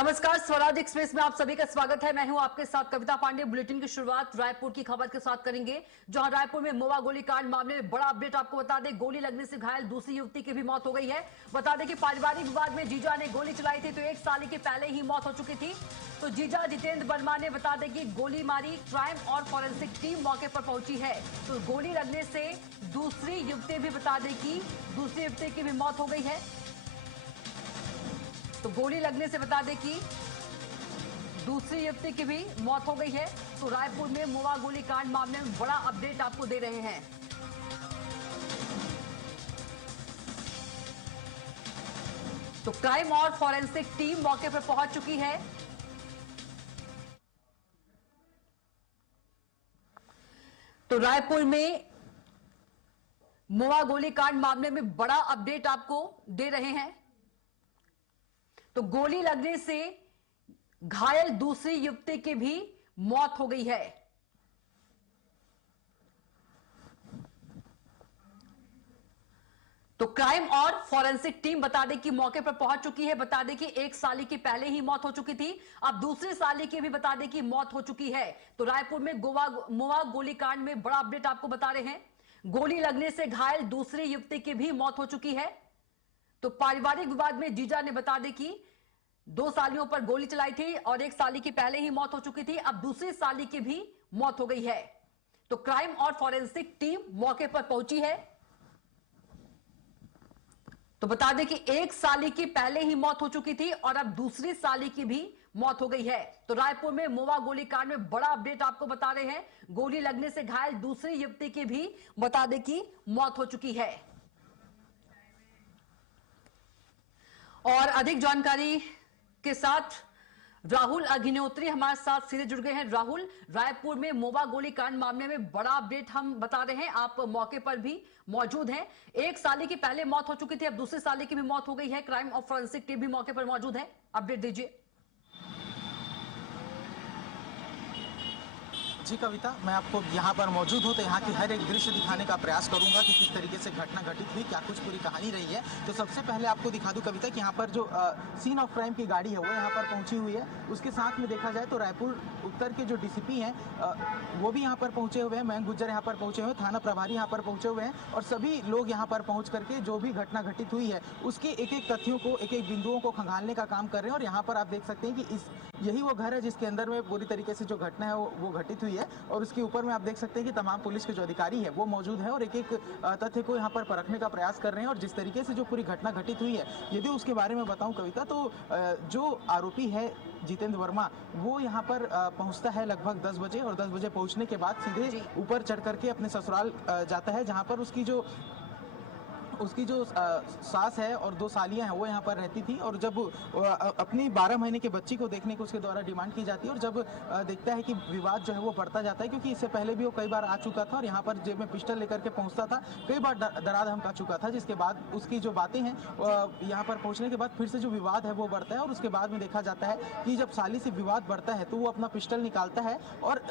नमस्कार, स्वराज एक्सप्रेस में आप सभी का स्वागत है। मैं हूं आपके साथ कविता पांडे। बुलेटिन की शुरुआत रायपुर की खबर के साथ करेंगे, जहां रायपुर में मोवा गोलीकांड मामले में बड़ा अपडेट आपको बता दें। गोली लगने से घायल दूसरी युवती की भी मौत हो गई है। बता दें कि पारिवारिक विवाद में जीजा ने गोली चलाई थी, तो 1 साल के पहले ही मौत हो चुकी थी। तो जीजा जितेंद्र वर्मा ने बता दें कि गोली मारी। क्राइम और फॉरेंसिक टीम मौके पर पहुंची है। तो गोली लगने से दूसरी युवती भी बता दें कि दूसरी युवती की भी मौत हो गई है। तो गोली लगने से बता दें कि दूसरी युवती की भी मौत हो गई है। तो रायपुर में मोवा गोलीकांड मामले में बड़ा अपडेट आपको दे रहे हैं। तो क्राइम और फॉरेंसिक टीम मौके पर पहुंच चुकी है। तो रायपुर में मोवा गोलीकांड मामले में बड़ा अपडेट आपको दे रहे हैं। तो गोली लगने से घायल दूसरी युवती की भी मौत हो गई है। तो क्राइम और फॉरेंसिक टीम बता दें कि मौके पर पहुंच चुकी है। बता दें कि 1 साल की पहले ही मौत हो चुकी थी, अब दूसरे साल की भी बता दें कि मौत हो चुकी है। तो रायपुर में मोवा गोलीकांड में बड़ा अपडेट आपको बता रहे हैं। गोली लगने से घायल दूसरी युवती की भी मौत हो चुकी है। तो पारिवारिक विवाद में जीजा ने बता दें कि 2 सालियों पर गोली चलाई थी और 1 साली की पहले ही मौत हो चुकी थी, अब दूसरी साली की भी मौत हो गई है। तो क्राइम और फॉरेंसिक टीम मौके पर पहुंची है। तो बता दें कि 1 साली की पहले ही मौत हो चुकी थी और अब दूसरी साली की भी मौत हो गई है। तो रायपुर में मोवा गोलीकांड में बड़ा अपडेट आपको बता रहे हैं। गोली लगने से घायल दूसरी युवती की भी बता दें कि मौत हो चुकी है। और अधिक जानकारी के साथ राहुल अग्निहोत्री हमारे साथ सीधे जुड़ गए हैं। राहुल, रायपुर में मोवा गोलीकांड मामले में बड़ा अपडेट हम बता रहे हैं, आप मौके पर भी मौजूद हैं। 1 साल की पहले मौत हो चुकी थी, अब दूसरे साल की भी मौत हो गई है। क्राइम और फॉरेंसिक टीम भी मौके पर मौजूद है, अपडेट दीजिए। जी कविता, मैं आपको यहाँ पर मौजूद हूँ तो यहाँ की हर एक दृश्य दिखाने का प्रयास करूंगा कि किस तरीके से घटना घटित हुई, क्या कुछ पूरी कहानी रही है। तो सबसे पहले आपको दिखा दूं कविता कि यहाँ पर जो सीन ऑफ क्राइम की गाड़ी है वो यहाँ पर पहुँची हुई है। उसके साथ में देखा जाए तो रायपुर उत्तर के जो डीसीपी हैं वो भी यहाँ पर पहुँचे हुए हैं। मयंक गुज्जर यहाँ पर पहुँचे हुए हैं, थाना प्रभारी यहाँ पर पहुँचे हुए हैं और सभी लोग यहाँ पर पहुँच करके जो भी घटना घटित हुई है उसके एक एक तथ्यों को, एक एक बिंदुओं को खंगालने का काम कर रहे हैं। और यहाँ पर आप देख सकते हैं कि यही वो घर है जिसके अंदर में पूरी तरीके से जो घटना है वो घटित हुई है। और उसके ऊपर में आप देख सकते हैं कि तमाम पुलिस के जो अधिकारी है वो मौजूद है और एक एक तथ्य को यहाँ पर परखने का प्रयास कर रहे हैं। और जिस तरीके से जो पूरी घटना घटित हुई है, यदि उसके बारे में बताऊं कविता, तो जो आरोपी है जितेंद्र वर्मा वो यहाँ पर पहुँचता है लगभग 10 बजे और 10 बजे पहुँचने के बाद सीधे ऊपर चढ़ करके अपने ससुराल जाता है, जहाँ पर उसकी जो सास है और 2 सालियां हैं वो यहाँ पर रहती थी। और जब अपनी 12 महीने के बच्ची को देखने को उसके द्वारा डिमांड की जाती है और जब देखता है कि विवाद जो है वो बढ़ता जाता है, क्योंकि इससे पहले भी वो कई बार आ चुका था और यहाँ पर जेब में पिस्टल लेकर के पहुँचता था, कई बार डरा धमका चुका था, जिसके बाद उसकी जो बातें हैं यहाँ पर पहुँचने के बाद फिर से जो विवाद है वो बढ़ता है। और उसके बाद में देखा जाता है कि जब साली से विवाद बढ़ता है तो वो अपना पिस्टल निकालता है और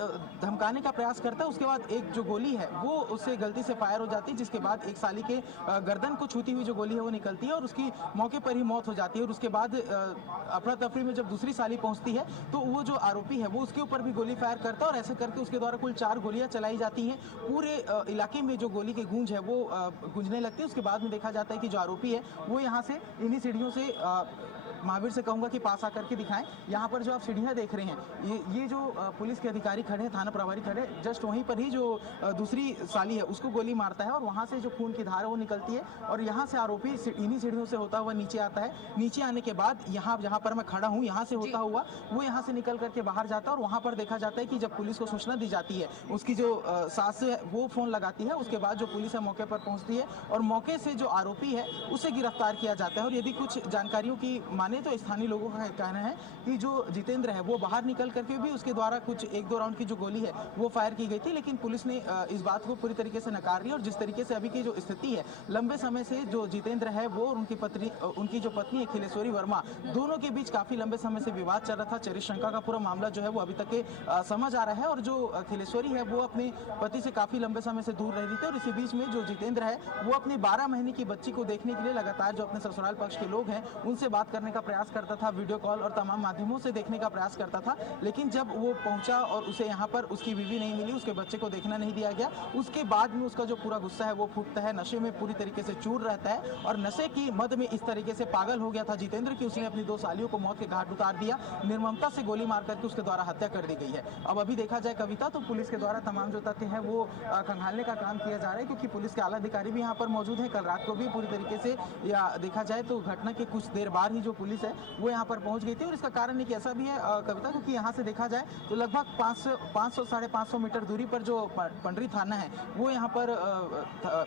धमकाने का प्रयास करता है। उसके बाद एक जो गोली है वो उससे गलती से फायर हो जाती है, जिसके बाद एक साली के गर्दन को छूती हुई जो गोली है वो निकलती है और उसकी मौके पर ही मौत हो जाती है। और उसके बाद अफरा तफरी में जब दूसरी साली पहुंचती है तो वो जो आरोपी है वो उसके ऊपर भी गोली फायर करता है और ऐसे करके उसके द्वारा कुल 4 गोलियां चलाई जाती हैं। पूरे इलाके में जो गोली की गूंज है वो गूंजने लगती है। उसके बाद में देखा जाता है कि जो आरोपी है वो यहाँ से इन्हीं सीढ़ियों से महावीर से कहूंगा कि पास आकर के दिखाएं। यहाँ पर जो आप सीढ़ियां देख रहे हैं, ये जो पुलिस के अधिकारी खड़े हैं, थाना प्रभारी खड़े हैं, जस्ट वहीं पर ही जो दूसरी साली है उसको गोली मारता है और वहां से जो खून की धार है वो निकलती है और यहाँ से आरोपी इन्हीं सीढ़ियों से होता हुआ नीचे आता है। नीचे आने के बाद यहाँ जहाँ पर मैं खड़ा हूँ यहाँ से होता हुआ वो यहाँ से निकल करके बाहर जाता है और वहां पर देखा जाता है कि जब पुलिस को सूचना दी जाती है, उसकी जो सास है वो फोन लगाती है। उसके बाद जो पुलिस है मौके पर पहुंचती है और मौके से जो आरोपी है उसे गिरफ्तार किया जाता है। और यदि कुछ जानकारियों की माने तो स्थानीय लोगों का कहना है कि जो जितेंद्र है वो बाहर निकल करके भी उसके द्वारा कुछ 1-2 राउंड की जो गोली है वो फायर की गई थी, लेकिन पुलिस ने इस बात को पूरी तरीके से नकार दिया। और जिस तरीके से अभी की जो स्थिति है, लंबे समय से जो जितेंद्र है वो और उनकी जो पत्नी है खिलेश्वरी वर्मा, दोनों के बीच काफी लंबे समय से विवाद चल रहा था। चरित्र शंका का पूरा मामला जो है वो अभी तक के समझ आ रहा है और जो खिलेश्वरी है वो अपने पति से काफी लंबे समय से दूर रह रही थी। और इसी बीच में जो जितेंद्र है वो अपनी 12 महीने की बच्ची को देखने के लिए लगातार जो अपने ससुराल पक्ष के लोग हैं उनसे बात करने का का प्रयास करता था, वीडियो कॉल और तमाम माध्यमों से देखने का प्रयास करता था, लेकिन जब वो पहुंचा और उसे यहाँ पर उसकी बीवी नहीं मिली, उसके बच्चे को देखना नहीं दिया गया, उसके बाद में उसका जो पूरा गुस्सा है वो फूटता है, नशे में पूरी तरीके से चूर रहता है और नशे की मद में इस तरीके से पागल हो गया था जितेंद्र कि उसने अपनी 2 सालियों को मौत के घाट उतार दिया, निर्ममता से गोली मार करके उसके द्वारा हत्या कर दी गई है। अब अभी देखा जाए कविता, तो पुलिस के द्वारा तमाम जो तथ्य है वो खंगालने का काम किया जा रहा है, क्योंकि पुलिस के आला अधिकारी भी यहाँ पर मौजूद है। कल रात को भी पूरी तरीके से या देखा जाए तो घटना के कुछ देर बाद ही जो पुलिस है वो यहाँ पर पहुंच गई थी और इसका कारण एक ऐसा भी है कविता, क्योंकि यहाँ से देखा जाए तो लगभग 500 साढ़े 500 मीटर दूरी पर जो पंडरी थाना है वो यहाँ पर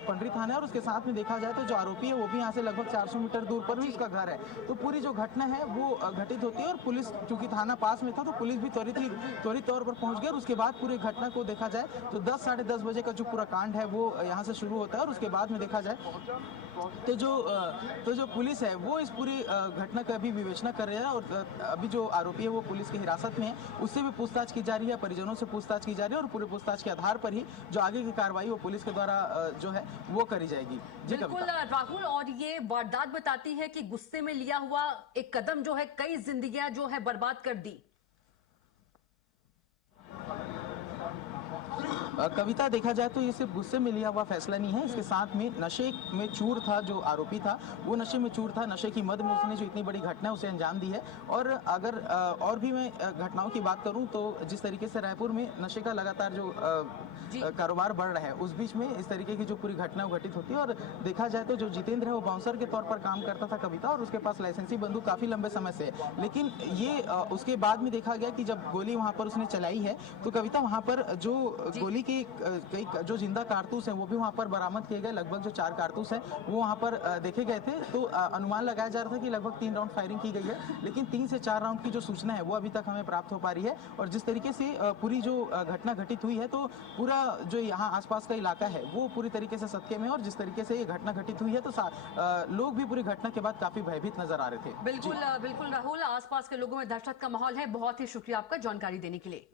पंडरी थाना है और उसके साथ में देखा जाए तो जो आरोपी है वो भी यहाँ से लगभग 400 मीटर दूर पर भी उसका घर है। तो पूरी जो घटना है वो घटित होती है और पुलिस चूंकि थाना पास में था तो पुलिस भी त्वरित तौर पर पहुंच गई और उसके बाद पूरी घटना को देखा जाए तो 10 साढ़े 10 बजे का जो पूरा कांड है वो यहाँ से शुरू होता है और उसके बाद में देखा जाए तो जो पुलिस है वो इस पूरी घटना का अभी विवेचना कर रही है और अभी जो आरोपी है वो पुलिस की हिरासत में है, उससे भी पूछताछ की जा रही है, परिजनों से पूछताछ की जा रही है और पूरे पूछताछ के आधार पर ही जो आगे की कार्रवाई वो पुलिस के द्वारा जो है वो करी जाएगी। बिल्कुल राहुल, और ये वारदात बताती है कि गुस्से में लिया हुआ एक कदम जो है कई जिंदगियां जो है बर्बाद कर दी। कविता देखा जाए तो ये सिर्फ गुस्से में लिया हुआ फैसला नहीं है, इसके साथ में नशे में चूर था जो आरोपी था, वो नशे में चूर था, नशे की मद में उसने जो इतनी बड़ी घटना है उसे अंजाम दी है। और अगर और भी मैं घटनाओं की बात करूं तो जिस तरीके से रायपुर में नशे का लगातार जो कारोबार बढ़ रहा है उस बीच में इस तरीके की जो पूरी घटना घटित होती है। और देखा जाए तो जो जितेंद्र है वो बाउंसर के तौर पर काम करता था कविता, और उसके पास लाइसेंसी बंदूक काफी लंबे समय से है, लेकिन ये उसके बाद में देखा गया कि जब गोली वहां पर उसने चलाई है तो कविता वहां पर जो गोली के कई जो जिंदा कारतूस हैं वो भी वहां पर बरामद किए गए, लगभग जो 4 कारतूस हैं वो वहां पर देखे गए थे। तो अनुमान लगाया जा रहा था कि लगभग 3 राउंड फायरिंग की गई है, लेकिन 3 से 4 राउंड की जो सूचना है वो अभी तक हमें प्राप्त हो पा रही है। और जिस तरीके से पूरी जो घटना घटित हुई है तो पूरा जो यहाँ आसपास का इलाका है वो पूरी तरीके से सदके में, और जिस तरीके से ये घटना घटित हुई है तो लोग भी पूरी घटना के बाद काफी भयभीत नजर आ रहे थे। बिल्कुल बिल्कुल राहुल, आसपास के लोगों में दहशत का माहौल है। बहुत ही शुक्रिया आपका जानकारी देने के लिए।